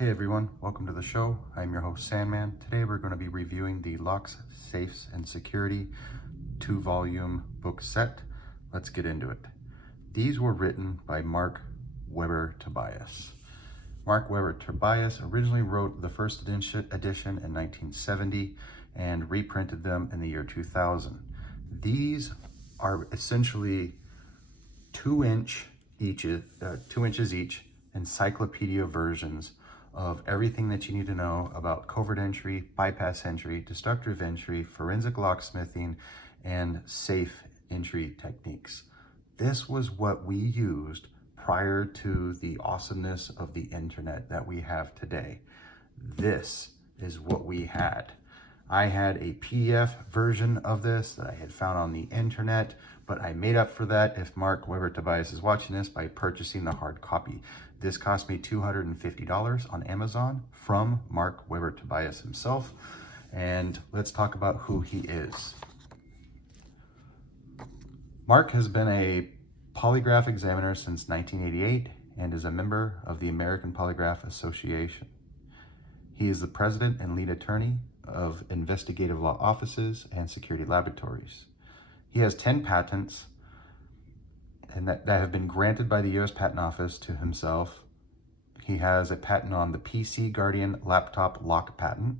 Hey everyone, welcome to the show. I'm your host Sandman. Today we're going to be reviewing the Locks, Safes, and Security 2-volume book set. Let's get into it. These were written by Mark Weber Tobias. Mark Weber Tobias originally wrote the first edition in 1970 and reprinted them in the year 2000. These are essentially 2 inches each encyclopedia versions of everything that you need to know about covert entry, bypass entry, destructive entry, forensic locksmithing, and safe entry techniques. This was what we used prior to the awesomeness of the internet that we have today. This is what we had. I had a PDF version of this that I had found on the internet, but I made up for that, if Mark Weber Tobias is watching this, by purchasing the hard copy. This cost me $250 on Amazon from Mark Weber Tobias himself. And let's talk about who he is. Mark has been a polygraph examiner since 1988 and is a member of the American Polygraph Association. He is the president and lead attorney of investigative law offices and security laboratories. He has 10 patents and that have been granted by the U.S. Patent Office to himself. He has a patent on the PC Guardian laptop lock patent,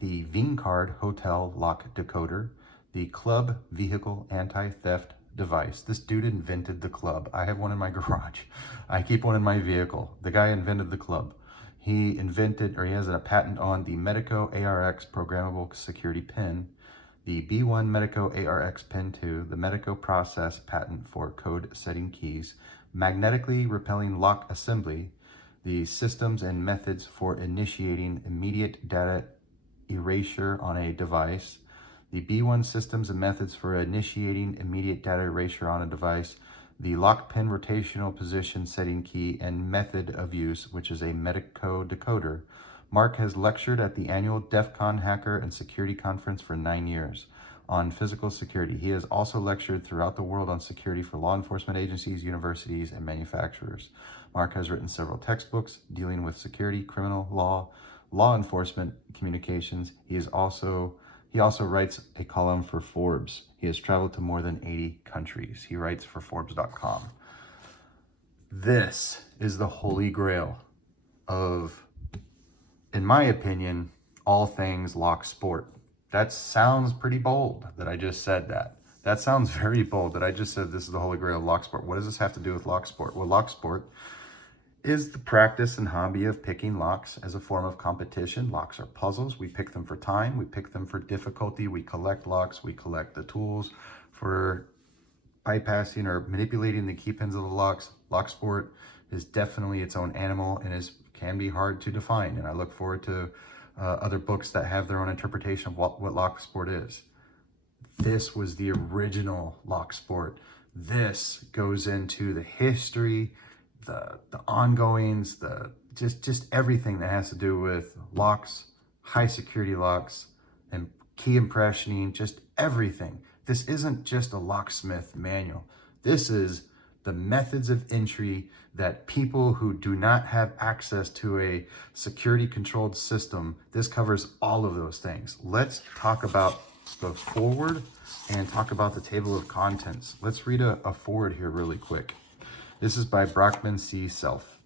the VingCard hotel lock decoder, the Club vehicle anti-theft device. This dude invented the Club. I have one in my garage. I keep one in my vehicle. The guy invented the Club. He has a patent on the Medico ARX programmable security pin, the B1 Medico ARX Pin 2, the Medico process patent for code setting keys, magnetically repelling lock assembly, the systems and methods for initiating immediate data erasure on a device, the B1 systems and methods for initiating immediate data erasure on a device, the lock pin rotational position setting key and method of use, which is a Medico decoder. Mark has lectured at the annual DEF CON Hacker and Security Conference for 9 years on physical security. He has also lectured throughout the world on security for law enforcement agencies, universities, and manufacturers. Mark has written several textbooks dealing with security, criminal law, law enforcement communications. He also writes a column for Forbes. He has traveled to more than 80 countries. He writes for Forbes.com. This is the holy grail of, in my opinion, all things locksport. That sounds pretty bold that I just said that. That sounds very bold that I just said this is the holy grail of locksport. What does this have to do with locksport? Well, locksport is the practice and hobby of picking locks as a form of competition. Locks are puzzles. We pick them for time. We pick them for difficulty. We collect locks. We collect the tools for bypassing or manipulating the key pins of the locks. Locksport is definitely its own animal and can be hard to define. And I look forward to other books that have their own interpretation of what locksport is. This was the original locksport. This goes into the history, the ongoings, just everything that has to do with locks, high security locks, and key impressioning, just everything. This isn't just a locksmith manual. This is the methods of entry that people who do not have access to a security controlled system, this covers all of those things. Let's talk about the foreword and talk about the table of contents. Let's read a foreword here really quick. This is by Brockman C. Self.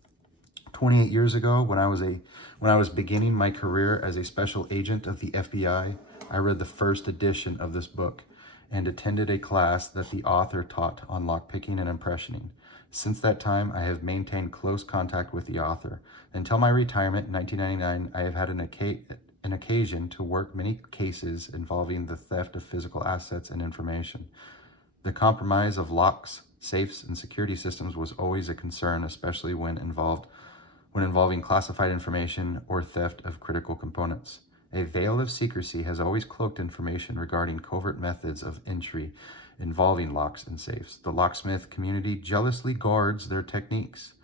28 years ago, when I was beginning my career as a special agent of the FBI, I read the first edition of this book and attended a class that the author taught on lockpicking and impressioning. Since that time, I have maintained close contact with the author. Until my retirement in 1999, I have had an occasion to work many cases involving the theft of physical assets and information. The compromise of locks, safes, and security systems was always a concern, especially when involving classified information or theft of critical components. A veil of secrecy has always cloaked information regarding covert methods of entry involving locks and safes. The locksmith community jealously guards their techniques,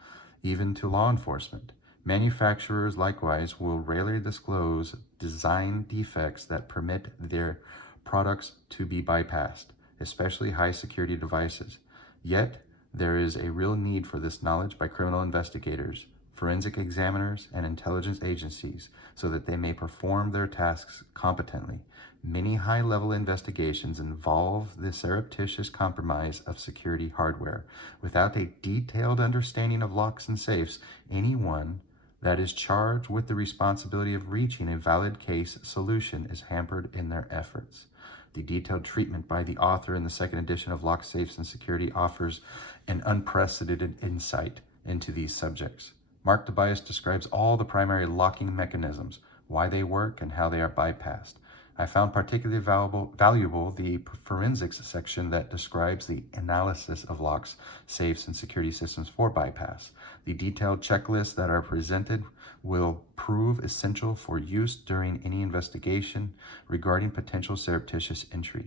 even to law enforcement. Manufacturers likewise will rarely disclose design defects that permit their products to be bypassed, especially high security devices. Yet, there is a real need for this knowledge by criminal investigators. forensic examiners, and intelligence agencies so that they may perform their tasks competently. Many high-level investigations involve the surreptitious compromise of security hardware. Without a detailed understanding of locks and safes, anyone that is charged with the responsibility of reaching a valid case solution is hampered in their efforts. The detailed treatment by the author in the second edition of Lock, Safes, and Security offers an unprecedented insight into these subjects. Mark Tobias describes all the primary locking mechanisms, why they work, and how they are bypassed. I found particularly valuable the forensics section that describes the analysis of locks, safes, and security systems for bypass. The detailed checklists that are presented will prove essential for use during any investigation regarding potential surreptitious entry.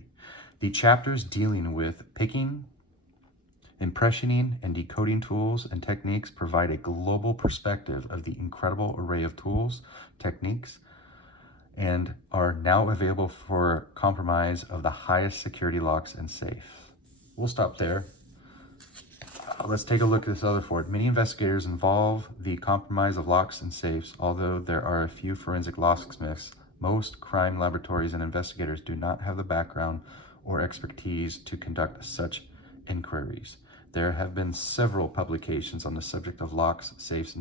The chapters dealing with picking, impressioning, and decoding tools and techniques provide a global perspective of the incredible array of tools, techniques, and are now available for compromise of the highest security locks and safes. We'll stop there. Let's take a look at this other Ford. Many investigators involve the compromise of locks and safes. Although there are a few forensic locksmiths, most crime laboratories and investigators do not have the background or expertise to conduct such inquiries. There have been several publications on the subject of locks, safes,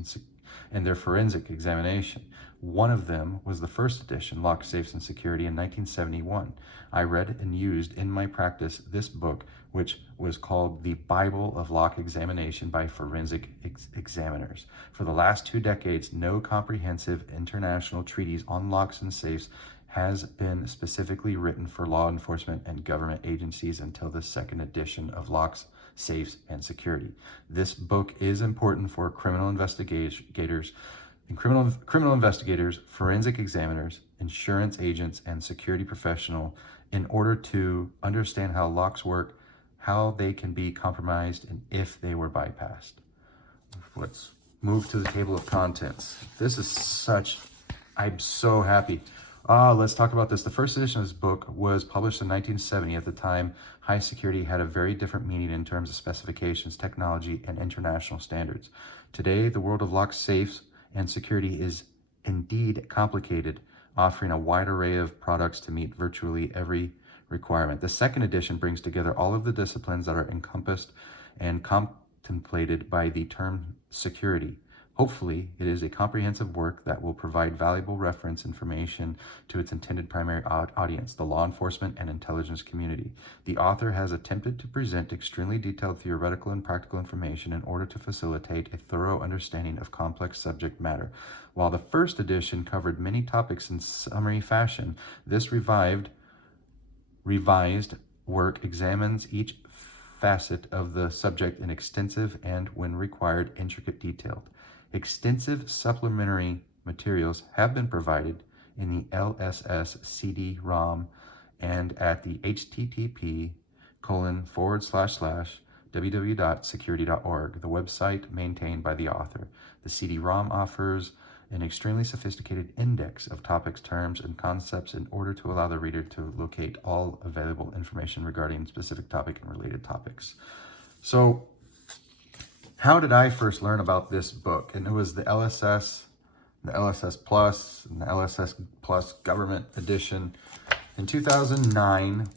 and their forensic examination. One of them was the first edition, Lock, Safes, and Security, in 1971. I read and used in my practice this book, which was called The Bible of Lock Examination by Forensic Examiners. For the last 2 decades, no comprehensive international treatise on locks and safes has been specifically written for law enforcement and government agencies until the second edition of Locks, Safes, and Security. This book is important for criminal investigators, forensic examiners, insurance agents, and security professionals in order to understand how locks work, how they can be compromised, and if they were bypassed. Let's move to the table of contents. I'm so happy. Let's talk about this. The first edition of this book was published in 1970. At the time, high security had a very different meaning in terms of specifications, technology, and international standards. Today, the world of locks, safes, and security is indeed complicated, offering a wide array of products to meet virtually every requirement. The second edition brings together all of the disciplines that are encompassed and contemplated by the term security. Hopefully, it is a comprehensive work that will provide valuable reference information to its intended primary audience, the law enforcement and intelligence community. The author has attempted to present extremely detailed theoretical and practical information in order to facilitate a thorough understanding of complex subject matter. While the first edition covered many topics in summary fashion, this revised work examines each facet of the subject in extensive and, when required, intricate detail. Extensive supplementary materials have been provided in the LSS CD-ROM and at the http://www.security.org, the website maintained by the author. The CD-ROM offers an extremely sophisticated index of topics, terms, and concepts in order to allow the reader to locate all available information regarding specific topic and related topics. So, how did I first learn about this book? And it was the LSS Plus, and the LSS Plus Government Edition. In 2009,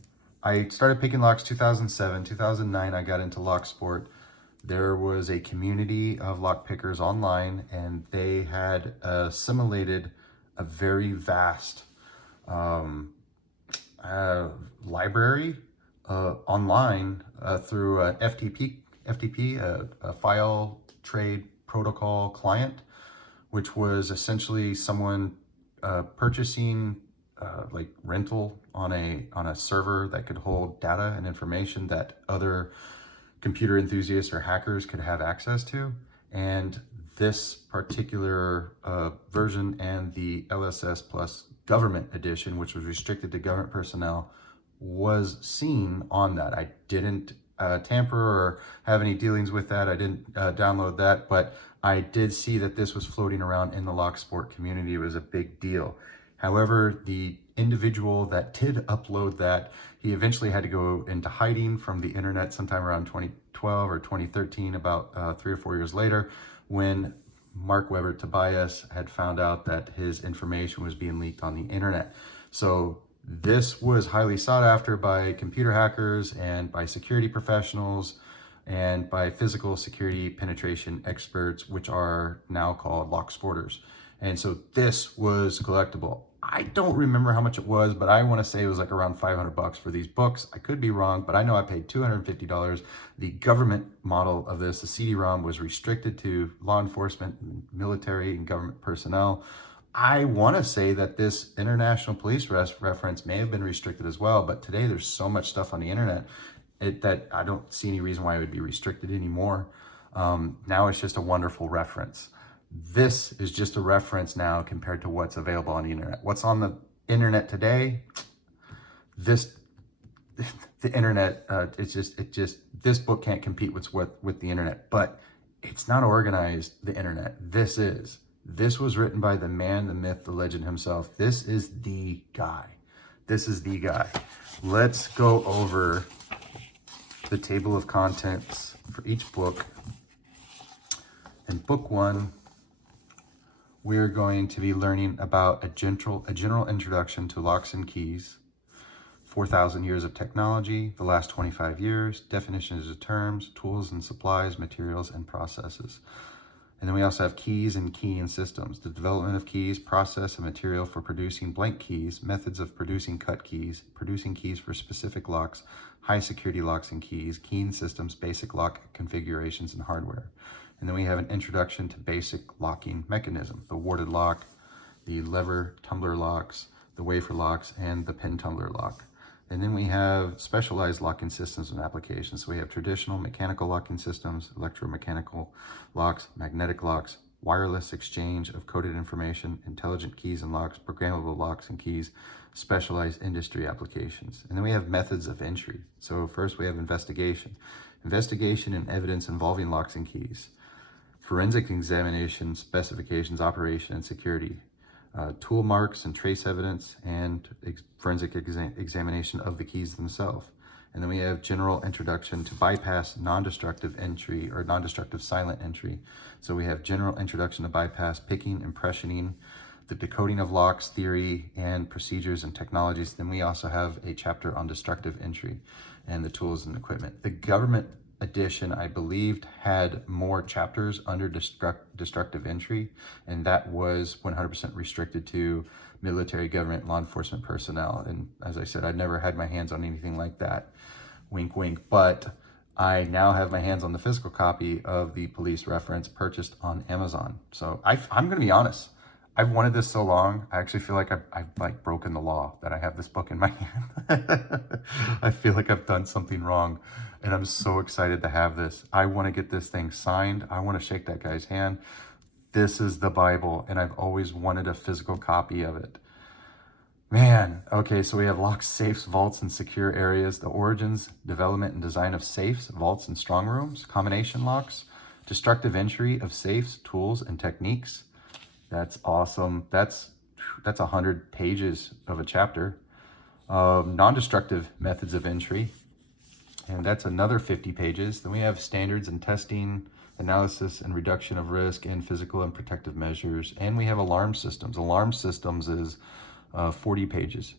I started picking locks 2007. 2009, I got into locksport. There was a community of lockpickers online, and they had assimilated a very vast library online through an FTP, a file trade protocol client, which was essentially someone purchasing like rental on a server that could hold data and information that other computer enthusiasts or hackers could have access to. And this particular version and the LSS Plus Government Edition, which was restricted to government personnel, was seen on that. I didn't tamper or have any dealings with that. I didn't download that, but I did see that this was floating around in the locksport community. It was a big deal. However, the individual that did upload that, he eventually had to go into hiding from the internet sometime around 2012 or 2013, about 3 or 4 years later, when Mark Weber Tobias had found out that his information was being leaked on the internet. So this was highly sought after by computer hackers and by security professionals and by physical security penetration experts, which are now called locksporters. And so this was collectible. I don't remember how much it was, but I want to say it was like around $500 for these books. I could be wrong, but I know I paid $250. The government model of this, the CD-ROM, was restricted to law enforcement, military, and government personnel. I want to say that this international police reference may have been restricted as well, but today there's so much stuff on the internet that I don't see any reason why it would be restricted anymore. Now it's just a wonderful reference. This is just a reference now compared to what's available on the internet. What's on the internet today? The internet, this book can't compete with the internet, but it's not organized, the internet. This was written by the man, the myth, the legend himself. This is the guy. This is the guy. Let's go over the table of contents for each book. In book 1, we're going to be learning about a general introduction to locks and keys, 4,000 years of technology, the last 25 years, definitions of terms, tools and supplies, materials and processes. And then we also have keys and keying systems, the development of keys, process and material for producing blank keys, methods of producing cut keys, producing keys for specific locks, high security locks and keys, keying systems, basic lock configurations and hardware. And then we have an introduction to basic locking mechanism, the warded lock, the lever tumbler locks, the wafer locks, and the pin tumbler lock. And then we have specialized locking systems and applications. So we have traditional mechanical locking systems, electromechanical locks, magnetic locks, wireless exchange of coded information, intelligent keys and locks, programmable locks and keys, specialized industry applications. And then we have methods of entry. So first we have investigation and evidence involving locks and keys, forensic examination, specifications, operation, and security, tool marks and trace evidence, and forensic examination of the keys themselves. And then we have general introduction to bypass non-destructive entry or non-destructive silent entry. So we have general introduction to bypass picking, impressioning, the decoding of locks, theory, and procedures and technologies. Then we also have a chapter on destructive entry and the tools and equipment. The government edition, I believed, had more chapters under destructive entry, and that was 100% restricted to military, government, law enforcement personnel. And as I said, I'd never had my hands on anything like that. Wink, wink. But I now have my hands on the physical copy of the police reference purchased on Amazon. So I'm going to be honest. I've wanted this so long. I actually feel like I've like broken the law that I have this book in my hand. I feel like I've done something wrong, and I'm so excited to have this. I want to get this thing signed. I want to shake that guy's hand. This is the Bible, and I've always wanted a physical copy of it. Man, okay, so we have locks, safes, vaults, and secure areas, the origins, development, and design of safes, vaults, and strong rooms, combination locks, destructive entry of safes, tools, and techniques. That's awesome. That's 100 pages of a chapter. Non-destructive methods of entry, and that's another 50 pages. Then we have standards and testing, analysis and reduction of risk, and physical and protective measures. And we have alarm systems. Alarm systems is 40 pages,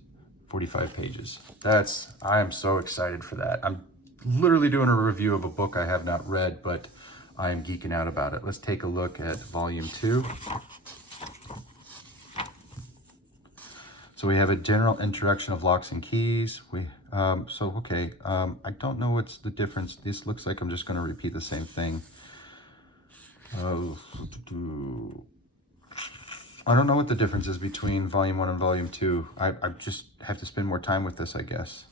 45 pages. I am so excited for that. I'm literally doing a review of a book I have not read, but I am geeking out about it. Let's take a look at volume 2. So we have a general introduction of locks and keys. I don't know what's the difference. This looks like I'm just going to repeat the same thing. I don't know what the difference is between volume 1 and volume 2. I just have to spend more time with this, I guess.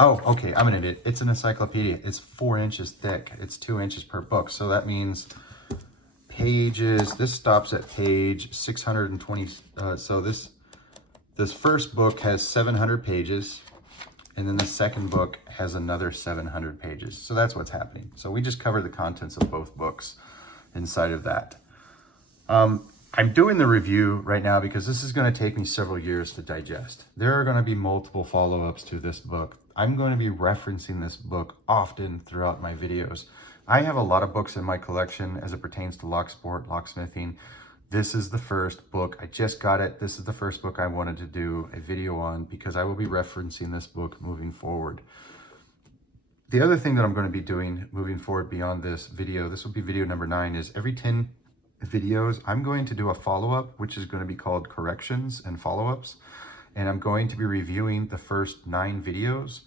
Oh, okay, I'm an idiot. It's an encyclopedia. It's 4 inches thick. It's 2 inches per book. So that means pages, this stops at page 620. So this first book has 700 pages, and then the second book has another 700 pages. So that's what's happening. So we just covered the contents of both books inside of that. I'm doing the review right now because this is going to take me several years to digest. There are going to be multiple follow-ups to this book. I'm going to be referencing this book often throughout my videos. I have a lot of books in my collection as it pertains to locksport, locksmithing. This is the first book. I just got it. This is the first book I wanted to do a video on because I will be referencing this book moving forward. The other thing that I'm going to be doing moving forward beyond this video, this will be video number 9, is every 10 videos, I'm going to do a follow-up, which is going to be called corrections and follow-ups. And I'm going to be reviewing the first 9 videos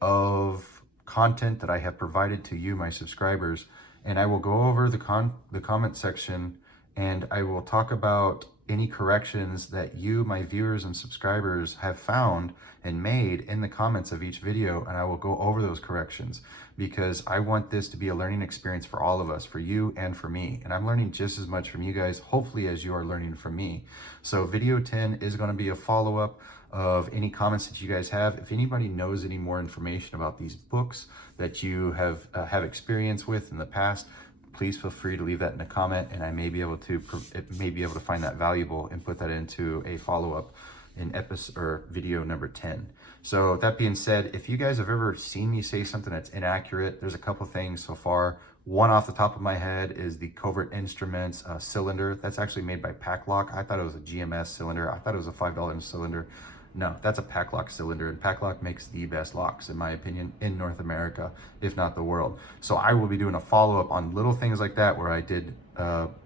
of content that I have provided to you, my subscribers. And I will go over the comment section, and I will talk about any corrections that you, my viewers and subscribers, have found and made in the comments of each video. And I will go over those corrections because I want this to be a learning experience for all of us, for you and for me. And I'm learning just as much from you guys, hopefully, as you are learning from me. So video 10 is going to be a follow-up of any comments that you guys have. If anybody knows any more information about these books that you have experience with in the past, please feel free to leave that in a comment, and I may be able to find that valuable and put that into a follow-up in episode or video number 10. So that being said, if you guys have ever seen me say something that's inaccurate, there's a couple things so far. One off the top of my head is the Covert Instruments cylinder. That's actually made by Paclock. I thought it was a GMS cylinder. I thought it was a $5 cylinder. No, that's a Paclock cylinder, and Paclock makes the best locks, in my opinion, in North America, if not the world. So I will be doing a follow-up on little things like that where I did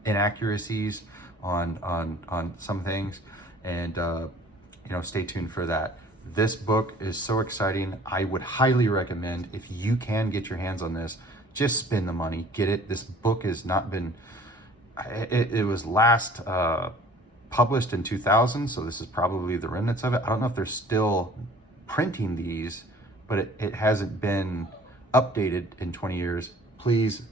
inaccuracies on some things, and stay tuned for that. This book is so exciting. I would highly recommend, if you can get your hands on this, just spend the money, get it. This book has not been, it was last published in 2000, so this is probably the remnants of it. I don't know if they're still printing these, but it hasn't been updated in 20 years. Please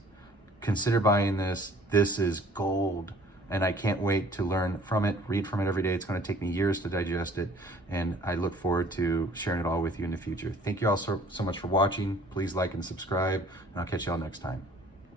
consider buying this. This is gold, and I can't wait to learn from it, read from it every day. It's going to take me years to digest it, and I look forward to sharing it all with you in the future. Thank you all so much for watching. Please like and subscribe, and I'll catch you all next time.